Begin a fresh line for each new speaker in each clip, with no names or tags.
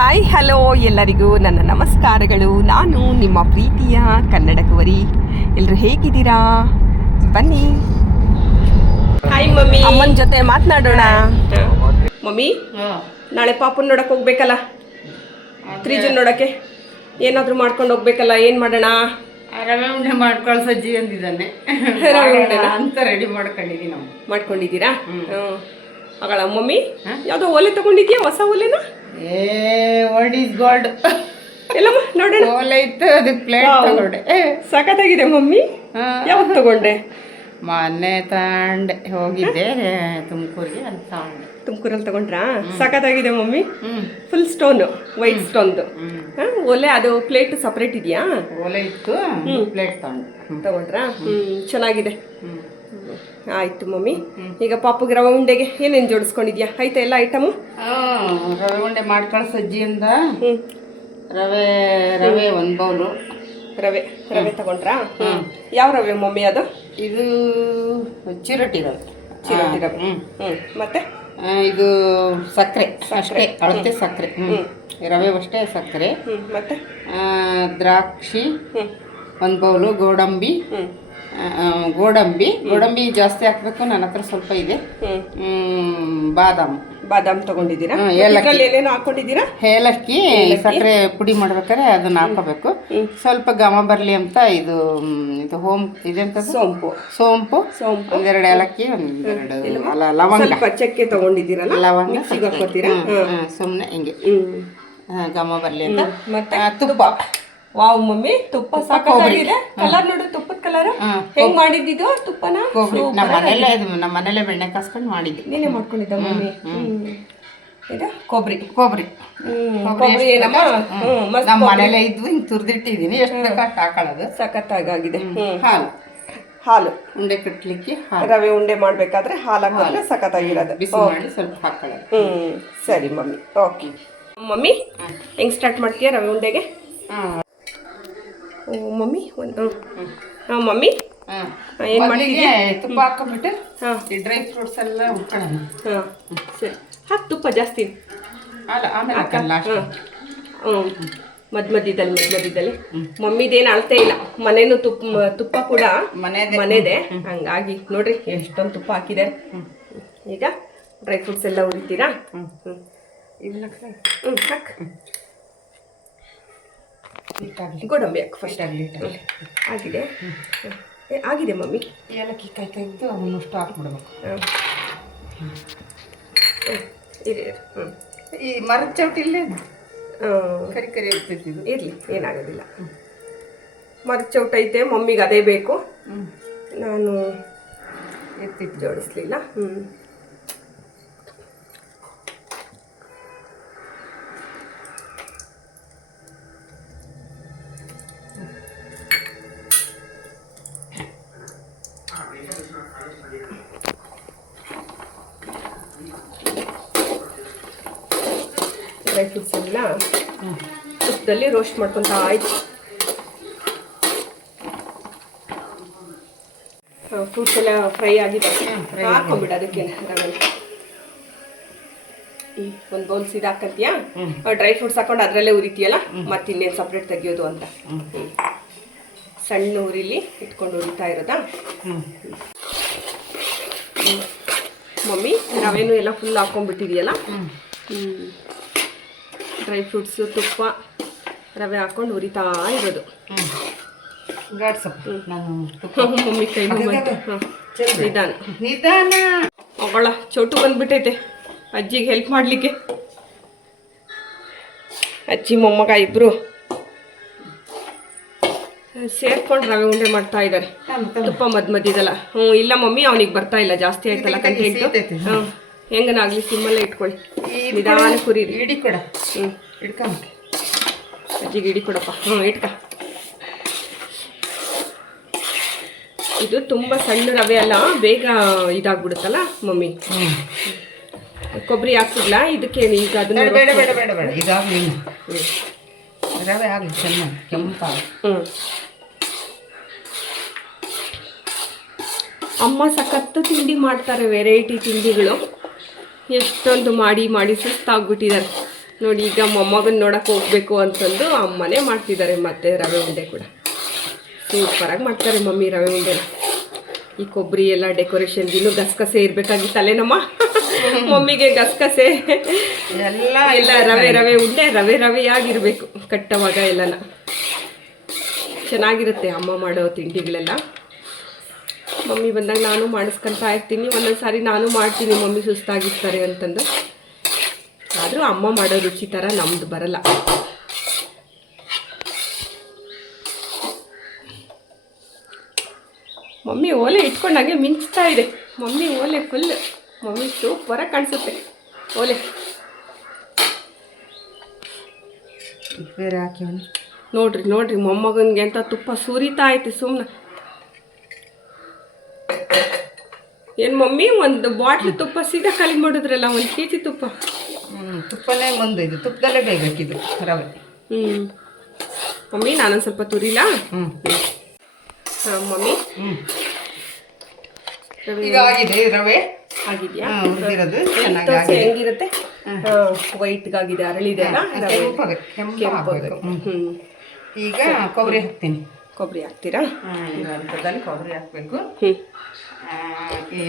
Hi hello ಎಲ್ಲರಿಗೂ ನನ್ನ ನಮಸ್ಕಾರಗಳು. ನಾನು ನಿಮ್ಮ ಪ್ರೀತಿಯ ಕನ್ನಡ ಕುವರಿ. ಎಲ್ಲರೂ ಹೇಗಿದ್ದೀರಾ? ಬನ್ನಿ. Hi mummy. ಅಮ್ಮನ ಜೊತೆ ಮಾತನಾಡೋಣ. ಮಮ್ಮಿ ನಾಳೆ ಪಾಪನ್ ನೋಡಕ್ಕೆ ಹೋಗ್ಬೇಕಲ್ಲ? ತ್ರೀಜನ್ ನೋಡಕ್ಕೆ. ಏನಾದರೂ ಮಾಡ್ಕೊಂಡು ಹೋಗ್ಬೇಕಲ್ಲ ಏನು ಮಾಡೋಣ?
ರವೆ ಉಂಡೆ ಮಾಡ್ಕೊಳ್ಳೋ ಸಜ್ಜಿ ಅಂದಿದ್ದಾನೆ.
ರವೆ?
ಅಂತ ರೆಡಿ ಮಾಡ್ಕೊಂಡಿದ್ದೀನಿ ನಾವು.
ಮಾಡ್ಕೊಂಡಿದ್ದೀರಾ? ಹ್ಞೂ ಮಮ್ಮಿ ಯಾವುದೋ ಒಲೆ ತಗೊಂಡಿದ್ಯಾ? ಹೊಸ ಒಲೆನ?
ಏ ವರ್ಡ್ ಈಸ್ ಗಾಡ್
ಎಲ್ಲಮ್ಮ ನೋಡೋಣ.
ಇತ್ತು ಅದಕ್ಕೆ ಪ್ಲೇಟ್ ತಗೊಂಡೆ.
ಸಖತ್ತಾಗಿದೆ ಮಮ್ಮಿ. ಯಾವಾಗ ತಗೊಂಡೆ?
ಮೊನ್ನೆ ತಗೊಂಡೆ. ಹೋಗಿದ್ದೆ ತುಮಕೂರಿಗೆ ಅಂತ ತಗೊಂಡೆ.
ತುಮಕೂರಲ್ಲಿ ತಗೊಂಡ್ರಾ? ಸಖತ್ತಾಗಿದೆ ಮಮ್ಮಿ. ಫುಲ್ ಸ್ಟೋನ್ ವೈಟ್ ಸ್ಟೋನ್ದು ಒಲೆ ಅದು ಪ್ಲೇಟ್ ಸಪ್ರೇಟ್ ಇದೆಯಾ?
ಒಲೆ ಇತ್ತು ಪ್ಲೇಟ್ ತಗೊಂಡು.
ತಗೊಂಡ್ರಾ? ಹ್ಞೂ ಚೆನ್ನಾಗಿದೆ. ಆಯ್ತು ಮಮ್ಮಿ. ಈಗ ಪಾಪುಗೆ ರವೆ ಉಂಡೆಗೆ ಏನೇನು ಜೋಡಿಸ್ಕೊಂಡಿದ್ಯಾ? ಆಯ್ತಾ ಎಲ್ಲ ಐಟಮು?
ರವೆ ಉಂಡೆ ಮಾಡ್ಕೊಳ್ಳೋ ಸಜ್ಜಿಯಿಂದ ರವೆ ರವೆ ಒಂದು ಬೌಲು.
ರವೆ ರವೆ ತಗೊಂಡ್ರಾ? ಯಾವ ರವೆ ಮಮ್ಮಿ ಅದು?
ಇದು ಚಿರಟಿ ರವೆ.
ಚಿರೋಟಿ ರವೆ.
ಹ್ಮ್.
ಮತ್ತೆ?
ಇದು ಸಕ್ಕರೆ ಅಷ್ಟೇ ಅಳತೆ ಸಕ್ಕರೆ ಹ್ಮ್. ರವೆ ಅಷ್ಟೇ ಸಕ್ಕರೆ
ಮತ್ತೆ?
ದ್ರಾಕ್ಷಿ. ಒಂದು ಬೌಲು ಗೋಡಂಬಿ. ಗೋಡಂಬಿ. ಗೋಡಂಬಿ ಜಾಸ್ತಿ ಹಾಕ್ಬೇಕು ನನ್ನ ಹತ್ರ ಸ್ವಲ್ಪ ಇದೆ. ಬಾದಾಮ್.
ಬಾದಾಮ್ ತಗೊಂಡಿದ್ದೀರಾ? ಏನೇನು ಹಾಕೊಂಡಿದ್ದೀರಾ?
ಏಲಕ್ಕಿ ಸಕ್ಕರೆ ಪುಡಿ ಮಾಡ್ಬೇಕಾದ್ರೆ ಅದನ್ನ ಹಾಕೋಬೇಕು. ಸ್ವಲ್ಪ ಘಮ ಬರಲಿ ಅಂತ ಇದು ಇದು ಹೋಮ್ ಇದೆಂತ
ಸೋಂಪು.
ಸೋಂಪು.
ಸೋಂಪು.
ಒಂದೆರಡು ಏಲಕ್ಕಿ ಒಂದೆರಡು ಲವಂಗ.
ಸ್ವಲ್ಪ ಚಕ್ಕೆ ತಗೊಂಡಿದ್ದೀರಲ್ಲ?
ಲವಂಗ
ಮಿಕ್ಸಿಗೆ ಹಾಕೋತೀರಾ
ಸುಮ್ಮನೆ ಹಿಂಗೆ. ಘಮ ಬರಲಿ ಅಂತ.
ಮತ್ತೆ
ತುಪ್ಪ.
ವಾವ್ ಮಮ್ಮಿ ತುಪ್ಪ ಸಾಕಾಗಿದೆ. ಕಲರ್ ನೋಡು ತುಪ್ಪದ ಕಲರ್. ಹೆಂಗ್ ಮಾಡಿದ್ದಿದ್ದು ತುಪ್ಪನ?
ನಮ್ಮ ಮನೇಲೆ ಇದು ನಮ್ಮ ಮನೇಲೆ ಬೆಣ್ಣೆ ಕಾಸ್ಕೊಂಡು ಮಾಡಿದ್ದೆ.
ನೀನೆ ಮಾಡ್ಕೊಂಡಿದ್ದ ಮಮ್ಮಿ? ಇದು ಕೊಬ್ಬರಿ.
ಕೊಬ್ಬರಿ.
ಕೊಬ್ಬರಿ ಏನಮ್ಮ?
ನಮ್ಮ ಮನೇಲೆ ಇದ್ವು ಹಿಂಗೆ ತುರಿದಿಟ್ಟಿದ್ದೀನಿ. ಎಷ್ಟು ಬೇಕಾ ಅಷ್ಟ್ ಹಾಕೊಳ್ಳೋದು.
ಸಖತ್ತಾಗಿದೆ
ಹಾಲು.
ಹಾಲು.
ಉಂಡೆ ಕಟ್ಲಿಕ್ಕೆ ಹಾಲು.
ರವೆ ಉಂಡೆ ಮಾಡ್ಬೇಕಾದ್ರೆ ಹಾಲು ಹಾಕಿದ್ರೆ ಸಖತ್ತಾಗಿರೋದು.
ಬಿಸಿ ಮಾಡಿ ಸ್ವಲ್ಪ ಹಾಕೊಳ್ಳೋದು.
ಹ್ಮ್. ಸರಿ ಮಮ್ಮಿ. ಓಕೆ ಮಮ್ಮಿ ಹೆಂಗ್ ಸ್ಟಾರ್ಟ್ ಮಾಡ್ತೀಯಾ ರವೆ ಉಂಡೆಗೆ? ಮಮ್ಮಿ? ಒಂದು ಹಾಂ ಮಮ್ಮಿ? ಏನ್
ಮೊದಲಿಗೆ ತುಪ್ಪ ಹಾಕೊಂಡ್ಬಿಟ್ಟು
ಹಾಂ.
ಡ್ರೈ ಫ್ರೂಟ್ಸ್ ಎಲ್ಲ ಉಟ್ಕೊಳ್ಳೋಣ
ಹಾಂ. ಸರಿ. ಹಾಕಿ ತುಪ್ಪ ಜಾಸ್ತಿ.
ಅಲ್ಲ ಆಮೇಲೆ ಹಾಕಲ್ಲ
ಹ್ಞೂ ಮದ್ ಮಧ್ಯದಲ್ಲಿ ಮದ್ ಮಧ್ಯದಲ್ಲಿ ಮಮ್ಮಿದೇನು ಅಳ್ತೇ ಇಲ್ಲ. ಮನೇನು ತುಪ್ಪ ತುಪ್ಪ ಕೂಡ
ಮನೆದೇ
ಹಂಗಾಗಿ ನೋಡ್ರಿ ಎಷ್ಟೊಂದು ತುಪ್ಪ ಹಾಕಿದೆ. ಈಗ ಡ್ರೈ ಫ್ರೂಟ್ಸ್ ಎಲ್ಲ ಉರಿತೀರಾ ಹ್ಞೂ
ಹ್ಞೂ
ಹ್ಞೂ ಹಾಕ್. ಗೋಡಂಬಿ ಹಾಕು ಫಸ್ಟ್
ಆಗಲಿ
ಆಗಿದೆ? ಆಗಿದೆ ಮಮ್ಮಿ?
ಏಲಕ್ಕಿ ಕೈ ತೆಗೆದು ಅವನ್ನಷ್ಟು ಹಾಕ್ಬಿಡ್ಬೇಕು
ಹಾಂ ಇರಿ ಹ್ಞೂ
ಈ ಮರದ ಚೌಟಿಲ್ಲೇ ಕರಿ ಕರಿ ಇರ್ತಿದ್ದು
ಇರಲಿ ಏನಾಗೋದಿಲ್ಲ. ಮರದ ಚೌಟ ಐತೆ ಮಮ್ಮಿಗೆ ಅದೇ ಬೇಕು.
ಹ್ಞೂ
ನಾನು
ಎತ್ತಿಟ್ಟು
ಜೋಡಿಸ್ಲಿಲ್ಲ. ಹ್ಞೂ ಡ್ರೈ ಫ್ರೂಟ್ಸ್ ಎಲ್ಲ ತುಪ್ಪದಲ್ಲಿ ರೋಸ್ಟ್ ಮಾಡ್ಕೊತಾ ಆಯ್ತು. ಫ್ರೂಟ್ಸ್ ಎಲ್ಲ ಫ್ರೈ ಆಗಿದೆ. ಹಾಕೊಂಬಿಡು ಅದಕ್ಕೆ ಒಂದು ಬೌಲ್ ಸೀದಾ ಹಾಕಂತೀಯಾ? ಡ್ರೈ ಫ್ರೂಟ್ಸ್ ಹಾಕೊಂಡು ಅದರಲ್ಲೇ ಉರಿತೀಯಲ್ಲ? ಮತ್ತೆ ಇನ್ನೇನು ಸಪ್ರೇಟ್ ತೆಗಿಯೋದು ಅಂತ. ಸಣ್ಣ ಉರಿಲಿ ಇಟ್ಕೊಂಡು ಉರಿತಾ ಇರೋದಾ? ಮಮ್ಮಿ ರವೆನೂ ಎಲ್ಲ ಫುಲ್ ಹಾಕೊಂಡ್ಬಿಟ್ಟಿದೆಯಲ್ಲ?
ಹ್ಞೂ
ಡ್ರೈ ಫ್ರೂಟ್ಸು ತುಪ್ಪ ರವೆ ಹಾಕೊಂಡು ಉರಿತಾ ಇರೋದು. ಮಮ್ಮಿ ಕೈ ನಿಧಾನ.
ನಿಧಾನ.
ಅವಳ ಚೋಟು ಬಂದ್ಬಿಟ್ಟೈತೆ. ಅಜ್ಜಿಗೆ ಹೆಲ್ಪ್ ಮಾಡಲಿಕ್ಕೆ. ಅಜ್ಜಿ ಮೊಮ್ಮಗ ಇಬ್ರು ಸೇರ್ಕೊಂಡು ರವೆ ಉಂಡೆ ಮಾಡ್ತಾ ಇದ್ದಾರೆ. ತುಪ್ಪ ಮದ್ ಮದ್ದಿದಲ್ಲ ಹ್ಞೂ ಇಲ್ಲ ಮಮ್ಮಿ ಅವನಿಗೆ ಬರ್ತಾ ಇಲ್ಲ. ಜಾಸ್ತಿ ಆಯ್ತಲ್ಲ ಕಂಟೆಂಟು ಹ್ಞೂ ಹೆಂಗನಾಗ್ಲಿ ಸಿಮ್ಮಲ್ಲೇ ಇಟ್ಕೊಳ್ಳಿ. ನಿಧಾನ ಕುರಿ
ಇಡಿ ಕೊಡ.
ಹ್ಞೂ
ಇಡ್ಕೊಂಬ
ಅಜ್ಜಿಗೆ ಇಡಿ ಕೊಡಪ್ಪ. ಹ್ಞೂ ಇಟ್ಕ. ಇದು ತುಂಬ ಸಣ್ಣ ರವೆ ಅಲ್ಲ ಬೇಗ ಇದಾಗ್ಬಿಡುತ್ತಲ್ಲ ಮಮ್ಮಿ? ಕೊಬ್ಬರಿ ಹಾಕ್ಸಿಲ್ಲ ಇದಕ್ಕೆ ಈಗ ಅದನ್ನ
ಬೇಡ ಬೇಡ ಬೇಡ ಬೇಡ ಇದಾಗಲಿ ರವೆ ಆಗಲಿ ಚೆನ್ನಾಗಿ ಕೆಂಪ
ಹ್ಞೂ ಅಮ್ಮ ಸಖತ್ತು ತಿಂಡಿ ಮಾಡ್ತಾರೆ ವೆರೈಟಿ ತಿಂಡಿಗಳು. ಎಷ್ಟೊಂದು ಮಾಡಿ ಮಾಡಿ ಸುಸ್ತಾಗ್ಬಿಟ್ಟಿದ್ದಾರೆ. ನೋಡಿ ಈಗ ಮೊಮ್ಮಗನ್ ನೋಡಕ್ಕೆ ಹೋಗ್ಬೇಕು ಅಂತಂದು ಅಮ್ಮನೇ ಮಾಡ್ತಿದ್ದಾರೆ ಮತ್ತೆ ರವೆ ಉಂಡೆ ಕೂಡ. ಸೂಪರಾಗಿ ಮಾಡ್ತಾರೆ ಮಮ್ಮಿ ರವೆ ಉಂಡೆನ. ಈ ಕೊಬ್ಬರಿ ಎಲ್ಲ ಡೆಕೋರೇಷನ್ ಇನ್ನೂ ಗಸಗಸೆ ಇರಬೇಕಾಗಿತ್ತಲ್ಲೇನಮ್ಮ ಮಮ್ಮಿಗೆ ಗಸಗಸೆ.
ಎಲ್ಲ
ಎಲ್ಲ ರವೆ ರವೆ ಉಂಡೆ ರವೆ ರವೆಯಾಗಿರಬೇಕು ಕಟ್ಟವಾಗ ಎಲ್ಲನ. ಚೆನ್ನಾಗಿರುತ್ತೆ ಅಮ್ಮ ಮಾಡೋ ತಿಂಡಿಗಳೆಲ್ಲ. ಮಮ್ಮಿ ಬಂದಾಗ ನಾನು ಮಾಡಿಸ್ಕೊಂತ ಇರ್ತೀನಿ. ಒಂದೊಂದು ಸಾರಿ ನಾನು ಮಾಡ್ತೀನಿ ಮಮ್ಮಿ ಸುಸ್ತಾಗಿರ್ತಾರೆ ಅಂತಂದು. ಆದರೂ ಅಮ್ಮ ಮಾಡೋ ರುಚಿ ಥರ ನಮ್ದು ಬರಲ್ಲ. ಮಮ್ಮಿ ಓಲೆ ಇಟ್ಕೊಂಡಾಗೆ ಮಿಂಚ್ತಾ ಇದೆ. ಮಮ್ಮಿ ಓಲೆ ಫುಲ್ ಮಮ್ಮಿ ಸೂಪರಾಗಿ ಕಾಣಿಸುತ್ತೆ. ಓಲೆ.
ಬೇರೆ ಹಾಕಿ
ನೋಡ್ರಿ ನೋಡ್ರಿ ಮೊಮ್ಮಗನ್ಗೆ ಅಂತ ತುಪ್ಪ ಸುರಿತಾ ಐತೆ ಸುಮ್ಮನೆ ಏನು ಮಮ್ಮಿ ಒಂದು ಬಾಟ್ಲ್ ತುಪ್ಪ ಸೀದಾ ಖಾಲಿ ಮಾಡಿದ್ರಲ್ಲ ಒಂದು ಕೆ ಜಿ ತುಪ್ಪ?
ಹ್ಞೂ ತುಪ್ಪನೇ ಒಂದು ಇದು. ತುಪ್ಪದಲ್ಲೇ ಬೇಕಿದ್ರು ರವೆ
ಹ್ಞೂ ಮಮ್ಮಿ ನಾನೊಂದು ಸ್ವಲ್ಪ ತುರಿಲಾ?
ಹ್ಞೂ
ಹಾಂ ಮಮ್ಮಿ.
ಹ್ಞೂ ಈಗ ಆಗಿದೆ ರವೆ?
ಆಗಿದೆಯಾ?
ಚೆನ್ನಾಗಿ
ಹೆಂಗಿರುತ್ತೆ? ವೈಟ್ಗಾಗಿದೆ ಅರಳಿದೆ ಅಲ್ಲ? ರವೆ
ಕೆಂಪಾಗ ಕೆಂಪು ಆಗಬೇಕು
ಹ್ಞೂ
ಈಗ ಕೊಬ್ಬರಿ ಹಾಕ್ತೀನಿ.
ಕೊಬ್ಬರಿ ಹಾಕ್ತೀರಾ?
ಹಾಂ ಈಗ ಕೊಬ್ಬರಿ ಹಾಕಬೇಕು.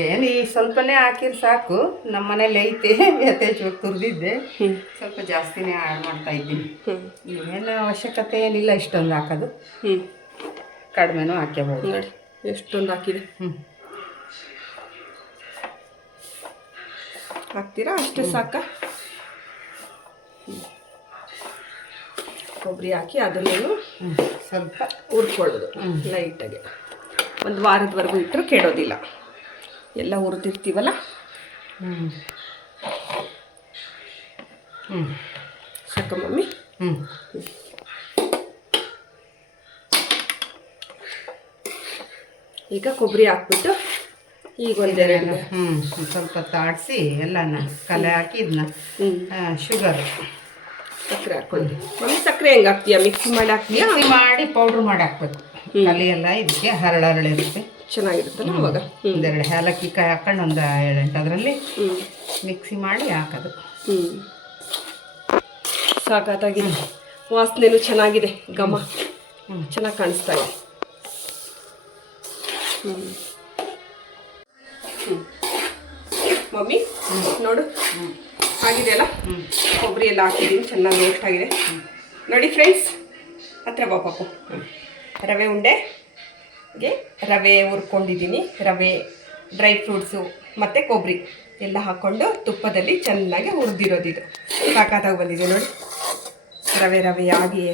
ಏನು ಈ ಸ್ವಲ್ಪನೇ ಹಾಕಿದ್ರೆ ಸಾಕು. ನಮ್ಮ ಮನೇಲಿ ಐತೆ ಯಥೇಚ್ಛವಾಗಿ ತುರಿದಿದ್ದೆ. ಸ್ವಲ್ಪ ಜಾಸ್ತಿನೇ ಆ್ಯಡ್ ಮಾಡ್ತಾ ಇದ್ದೀನಿ. ಏನು ಅವಶ್ಯಕತೆ ಏನಿಲ್ಲ ಇಷ್ಟೊಂದು ಹಾಕೋದು.
ಹ್ಞೂ
ಕಡಿಮೆನೂ ಹಾಕ್ಯಬಹುದು
ನೋಡಿ ಎಷ್ಟೊಂದು ಹಾಕಿದೆ.
ಹ್ಞೂ
ಹಾಕ್ತೀರಾ? ಅಷ್ಟೇ ಸಾಕ? ಕೊಬ್ಬರಿ ಹಾಕಿ ಅದನ್ನೂ
ಹ್ಞೂ ಸ್ವಲ್ಪ
ಹುರ್ಕೊಳ್ಳೋದು. ಲೈಟಾಗಿ. ಒಂದು ವಾರದವರೆಗೂ ಇಟ್ಟರೂ ಕೆಡೋದಿಲ್ಲ. ಎಲ್ಲ ಹುರಿದಿರ್ತೀವಲ್ಲ?
ಹ್ಞೂ
ಸಾಕ ಮಮ್ಮಿ.
ಹ್ಞೂ
ಈಗ ಕೊಬ್ಬರಿ ಹಾಕ್ಬಿಟ್ಟು ಈಗ ಒಂದೆರಡು
ಹ್ಞೂ ಸ್ವಲ್ಪ ತಾಡಿಸಿ ಎಲ್ಲನ ಕಲೆ ಹಾಕಿ ಇದನ್ನ ಶುಗರ್.
ಸಕ್ಕರೆ ಹಾಕೊಂಡು ಮಮ್ಮಿ ಸಕ್ಕರೆ ಹೆಂಗೆ ಹಾಕ್ತೀಯಾ? ಮಿಕ್ಸಿ ಮಾಡಿ ಹಾಕ್ತೀಯಾ?
ಮಿಕ್ಸಿ ಮಾಡಿ ಪೌಡ್ರ್ ಮಾಡಿ ಹಾಕ್ಬೇಕು ಕಲಿ ಎಲ್ಲ ಇದಕ್ಕೆ ಹರಳು ಹರಳಿರುತ್ತೆ
ಚೆನ್ನಾಗಿರುತ್ತಲ್ಲ ಅವಾಗ?
ಒಂದೆರಡು ಏಲಕ್ಕಿ ಕಾಯಿ ಹಾಕೊಂಡು ಒಂದು ಏಳೆಂಟು ಅದರಲ್ಲಿ ಮಿಕ್ಸಿ ಮಾಡಿ ಹಾಕೋದು.
ಹ್ಞೂ ಸಾಕಾಗಿದೆ ವಾಸನೆನೂ ಚೆನ್ನಾಗಿದೆ. ಘಮ.
ಹ್ಮ್.
ಚೆನ್ನಾಗಿ ಕಾಣಿಸ್ತಾ ಇದೆ. ಹ್ಞೂ ಮಮ್ಮಿ ನೋಡು. ಆಗಿದೆಯಲ್ಲ ಕೊಬ್ಬರಿ ಎಲ್ಲ ಹಾಕಿದ್ದೀನಿ ಚೆನ್ನಾಗಿ ರೋಸ್ಟ್ ಆಗಿದೆ. ನೋಡಿ ಫ್ರೆಂಡ್ಸ್ ಹತ್ರ ಬಾ ಪಾಪು. ರವೆ ಉಂಡೆ ಗೆ ರವೆ ಹುರ್ಕೊಂಡಿದ್ದೀನಿ. ರವೆ ಡ್ರೈ ಫ್ರೂಟ್ಸು ಮತ್ತು ಕೊಬ್ಬರಿ ಎಲ್ಲ ಹಾಕ್ಕೊಂಡು ತುಪ್ಪದಲ್ಲಿ ಚೆನ್ನಾಗಿ ಹುರಿದಿರೋದು ಇದು. ಸಾಕಾತಾಗಿ ಬಂದಿದೆ ನೋಡಿ. ರವೆ ರವೆ ಆಗಿ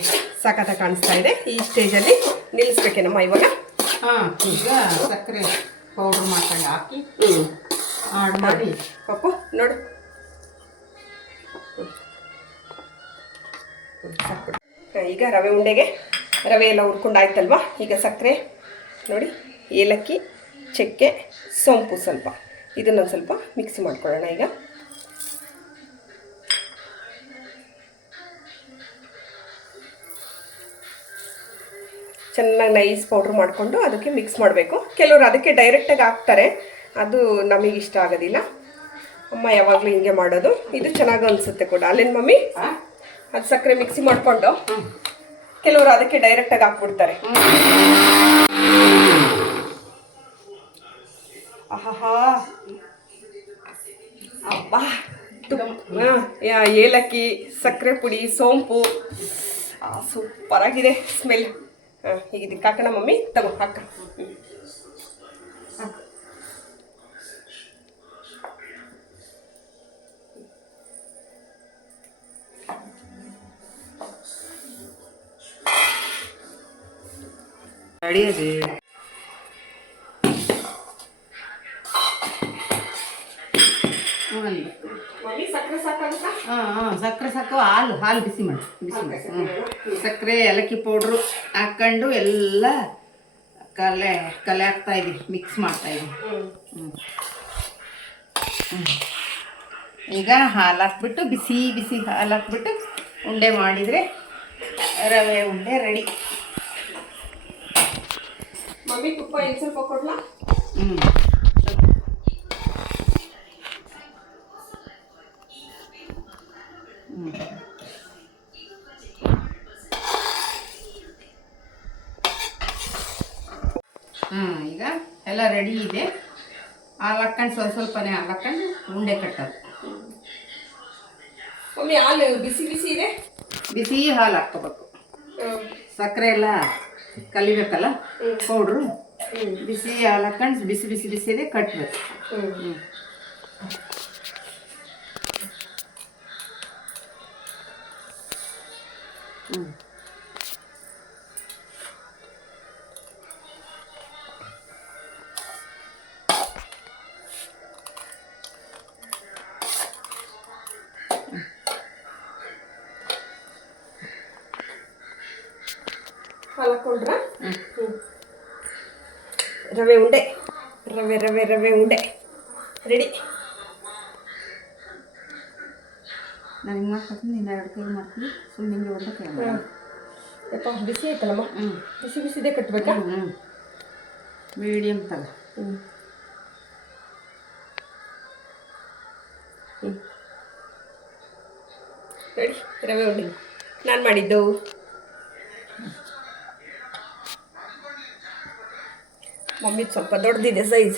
ಸಾಕಾತಾಗಿ ಕಾಣಿಸ್ತಾ ಇದೆ. ಈ ಸ್ಟೇಜಲ್ಲಿ ನಿಲ್ಲಿಸ್ಬೇಕೇನಮ್ಮ ಇವಾಗ?
ಹಾಂ ಈಗ ಸಕ್ಕರೆ ಪೌಡ್ರ್ ಮಾಡ್ಕೊಂಡು ಹಾಕಿ
ಹ್ಞೂ
ಆಡ್ ಮಾಡಿ.
ಪಾಪು ನೋಡು. ಈಗ ರವೆ ಉಂಡೆಗೆ ರವೆ ಎಲ್ಲ ಹುರ್ಕೊಂಡು ಆಯ್ತಲ್ವಾ? ಈಗ ಸಕ್ಕರೆ ನೋಡಿ, ಏಲಕ್ಕಿ, ಚಕ್ಕೆ, ಸೋಂಪು ಸ್ವಲ್ಪ. ಇದನ್ನೊಂದು ಸ್ವಲ್ಪ ಮಿಕ್ಸ್ ಮಾಡ್ಕೊಳ್ಳೋಣ ಈಗ. ಚೆನ್ನಾಗಿ ನೈಸ್ ಪೌಡ್ರ್ ಮಾಡಿಕೊಂಡು ಅದಕ್ಕೆ ಮಿಕ್ಸ್ ಮಾಡಬೇಕು. ಕೆಲವರು ಅದಕ್ಕೆ ಡೈರೆಕ್ಟಾಗಿ ಹಾಕ್ತಾರೆ. ಅದು ನಮಗೆ ಇಷ್ಟ ಆಗೋದಿಲ್ಲ. ಅಮ್ಮ ಯಾವಾಗಲೂ ಹಿಂಗೆ ಮಾಡೋದು. ಇದು ಚೆನ್ನಾಗಿ ಅನಿಸುತ್ತೆ ಕೂಡ. ಅಲ್ಲೇನು ಮಮ್ಮಿ? ಅದು ಸಕ್ಕರೆ ಮಿಕ್ಸಿ ಮಾಡಿಕೊಂಡು ಕೆಲವರು ಅದಕ್ಕೆ ಡೈರೆಕ್ಟಾಗಿ ಹಾಕ್ಬಿಡ್ತಾರೆ. ಆಹಾ ಅಬ್ಬಾ. ಏಲಕ್ಕಿ ಸಕ್ಕರೆ ಪುಡಿ ಸೋಂಪು. ಸೂಪರಾಗಿದೆ. ಸ್ಮೆಲ್ ಹಾಂ ಈಗ ಇದಕ್ಕೆ ಹಾಕೋಣ ಮಮ್ಮಿ ತಗೋ ಹಾಕ ಮಮ್ಮಿ ಸಕ್ಕರೆ ಸಾಕಾಗುತ್ತಾ
ಹಾಂ ಹಾಂ ಸಕ್ಕರೆ ಸಾಕು. ಹಾಲು ಹಾಲು ಬಿಸಿ ಮಾಡಿ ಬಿಸಿ ಮಾಡಿ. ಹ್ಞೂ ಸಕ್ಕರೆ ಏಲಕ್ಕಿ ಪೌಡ್ರು ಹಾಕ್ಕೊಂಡು ಎಲ್ಲ ಕಲೆ ಕಲೆ ಹಾಕ್ತಾ ಇದ್ದೀವಿ ಮಿಕ್ಸ್ ಮಾಡ್ತಾ ಇದ್ದೀವಿ
ಹ್ಞೂ
ಈಗ ಹಾಲು ಹಾಕ್ಬಿಟ್ಟು ಬಿಸಿ ಬಿಸಿ ಹಾಲು ಹಾಕ್ಬಿಟ್ಟು ಉಂಡೆ ಮಾಡಿದರೆ ರವೆ ಉಂಡೆ ರೆಡಿ.
ಮಮ್ಮಿ ತುಪ್ಪ ಏನು ಸ್ವಲ್ಪ ಕೊಡ್ಲಾ?
ಹ್ಞೂ ಹಾಂ ಈಗ ಎಲ್ಲ ರೆಡಿ ಇದೆ. ಹಾಲಕ್ಕಂಡು ಸ್ವಲ್ಪ ಸ್ವಲ್ಪನೇ ಹಾಲಕ್ಕಂಡು ಉಂಡೆ ಕಟ್ಟೋದು.
ಮಮ್ಮಿ ಹಾಲು ಬಿಸಿ ಬಿಸಿ ಇದೆ?
ಬಿಸಿ ಹಾಲು ಹಾಕ್ಕೋಬೇಕು. ಸಕ್ಕರೆ ಎಲ್ಲ ಕಲಿಬೇಕಲ್ಲ? ಪೌಡ್ರು? ಬಿಸಿ ಹಾಕೊಂಡು ಬಿಸಿ ಬಿಸಿ ಬಿಸಿದೆ ಕಟ್ಟಬೇಕು ಹ್ಞೂ ಹ್ಞೂ ಹ್ಞೂ
ರವೆ ಉಂಡೆ. ರವೆ ರವೆ ರವೆ ಉಂಡೆ. ರೆಡಿ
ನಾನು ಹಿಂಗೆ ಮಾಡ್ಕೊತೀನಿ ನೀನು ಎರಡು ಕೈ ಮಾಡ್ತೀನಿ. ಸುಮ್ಮನೆ ಹಿಂಗೆ ಒಂದು ಕೈ
ಯಪ್ಪ ಬಿಸಿ ಐತಲ್ಲಮ್ಮ
ಹ್ಞೂ
ಬಿಸಿ ಬಿಸಿದೇ ಕಟ್ಟಬೇಕಾ
ಹ್ಞೂ ಮೀಡಿಯಮ್ ತಗ.
ಹ್ಞೂ ಹ್ಞೂ ರೆಡಿ ರವೆ ಉಂಡೆ. ನಾನು ಮಾಡಿದ್ದು. ಮಮ್ಮಿ ಸ್ವಲ್ಪ ದೊಡ್ಡದಿದೆ ಸೈಜ್.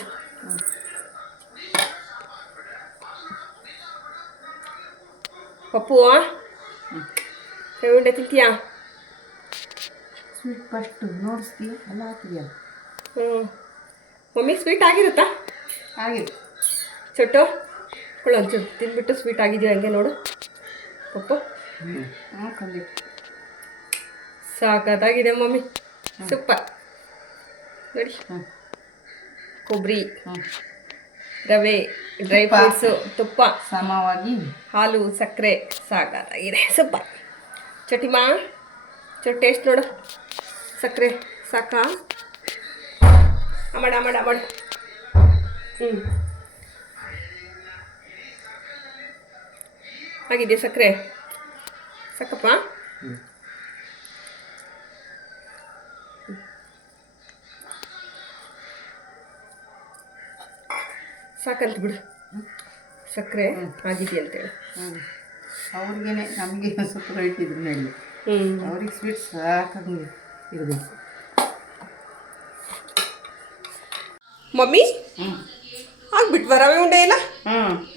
ಪಪ್ಪು ಉಂಡೆ ತಿಂತೀಯಾ?
ಸ್ವೀಟ್ ಫಸ್ಟು ನೋಡಿಸ್ತೀಯ ಎಲ್ಲ ಹಾಕಿದ್ಯಾ?
ಹ್ಞೂ ಮಮ್ಮಿ ಸ್ವೀಟ್ ಆಗಿರುತ್ತಾ?
ಆಗಿದೆ
ಚೊಟ್ಟು ಒಂಚೂರು ತಿಂದ್ಬಿಟ್ಟು ಸ್ವೀಟ್ ಆಗಿದೆಯಾ ಹಂಗೆ ನೋಡು. ಪಪ್ಪು?
ಹ್ಞೂ ಹಾಕಲ್ಲಿ
ಸಾಕಾಗಿದೆ ಮಮ್ಮಿ. ಸೂಪರ್. ನೋಡಿ.
ಹ್ಞೂ
ಕೊಬ್ಬರಿ ರವೆ ಡ್ರೈ. ಫ್ರೂಟ್ಸು ತುಪ್ಪ.
ಸಮವಾಗಿ.
ಹಾಲು ಸಕ್ಕರೆ ಸಾಕಾಗಿದೆ ಸೂಪರ್ ಚಟಿಮಾ ಚೊಟ್ಟು ಟೇಸ್ಟ್ ನೋಡು. ಸಕ್ಕರೆ ಸಾಕಾ. ಅಮಡ ಅಮಡ ಅಮಡ. ಹ್ಞೂ ಆಗಿದೆಯಾ ಸಕ್ಕರೆ? ಸಾಕಪ್ಪ? ಸಾಕಂತ ಬಿಡು. ಸಕ್ಕರೆ ಆಗಿದೆಯಾ ಅಂತೇಳಿ
ಹ್ಞೂ ಅವ್ರಿಗೇನೆ ನಮಗೆ ಸ್ವಲ್ಪ ರೈಟ್ ಇದ್ರು ಅವ್ರಿಗೆ ಸ್ವೀಟ್ ಸಾಕಂಗೆ ಇರಬೇಕು
ಮಮ್ಮಿ?
ಹ್ಞೂ
ಆಗ್ಬಿಟ್ವಾ ರವೆ ಉಂಡೆ ಎಲ್ಲ?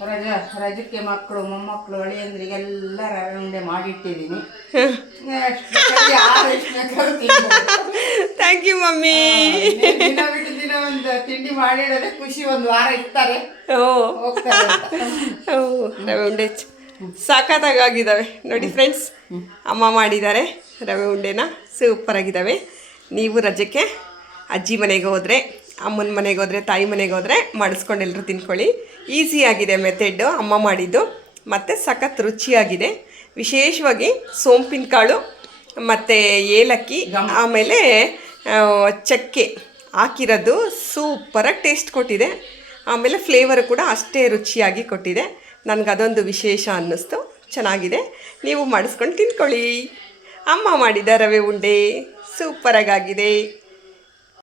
ರಜ ರಜಕ್ಕೆ ಮಕ್ಕಳು ಮೊಮ್ಮಕ್ಕಳು ಅಳಿಯಂದ್ರಿಗೆಲ್ಲ ರವೆ ಉಂಡೆ ಮಾಡಿಟ್ಟಿದ್ದೀನಿ.
Thank you mummy.
ದಿನ ಬಿಟ್ಟು ದಿನ ಒಂದು ತಿಂಡಿ ಮಾಡಿಡೋದೇ ಖುಷಿ ಒಂದು ವಾರ ಇರ್ತಾರೆ.
ರವೆ ಉಂಡೆ ನೋಡಿ ಫ್ರೆಂಡ್ಸ್ ಅಮ್ಮ ಮಾಡಿದ್ದಾರೆ ರವೆ ಉಂಡೆನ. ಸೂಪರ್ ಆಗಿದ್ದಾವೆ. ನೀವು ರಜಕ್ಕೆ ಅಜ್ಜಿ ಮನೆಗೆ ಹೋದರೆ ಅಮ್ಮನ ಮನೆಗೆ ಹೋದರೆ ತಾಯಿ ಮನೆಗೆ ಹೋದರೆ ಮಾಡಿಸ್ಕೊಂಡು ಎಲ್ಲರೂ ತಿನ್ಕೊಳ್ಳಿ. ಈಸಿಯಾಗಿದೆ ಮೆಥೆಡ್ಡು ಅಮ್ಮ ಮಾಡಿದ್ದು. ಮತ್ತು ಸಖತ್ ರುಚಿಯಾಗಿದೆ. ವಿಶೇಷವಾಗಿ ಸೋಂಪಿನ ಕಾಳು ಮತ್ತು ಏಲಕ್ಕಿ ಆಮೇಲೆ ಚಕ್ಕೆ ಹಾಕಿರೋದು ಸೂಪರಾಗಿ ಟೇಸ್ಟ್ ಕೊಟ್ಟಿದೆ. ಆಮೇಲೆ ಫ್ಲೇವರ್ ಕೂಡ ಅಷ್ಟೇ ರುಚಿಯಾಗಿ ಕೊಟ್ಟಿದೆ. ನನಗೆ ಅದೊಂದು ವಿಶೇಷ ಅನ್ನಿಸ್ತು. ಚೆನ್ನಾಗಿದೆ. ನೀವು ಮಾಡಿಸ್ಕೊಂಡು ತಿನ್ಕೊಳ್ಳಿ. ಅಮ್ಮ ಮಾಡಿದ ರವೆ ಉಂಡೆ ಸೂಪರಾಗಾಗಿದೆ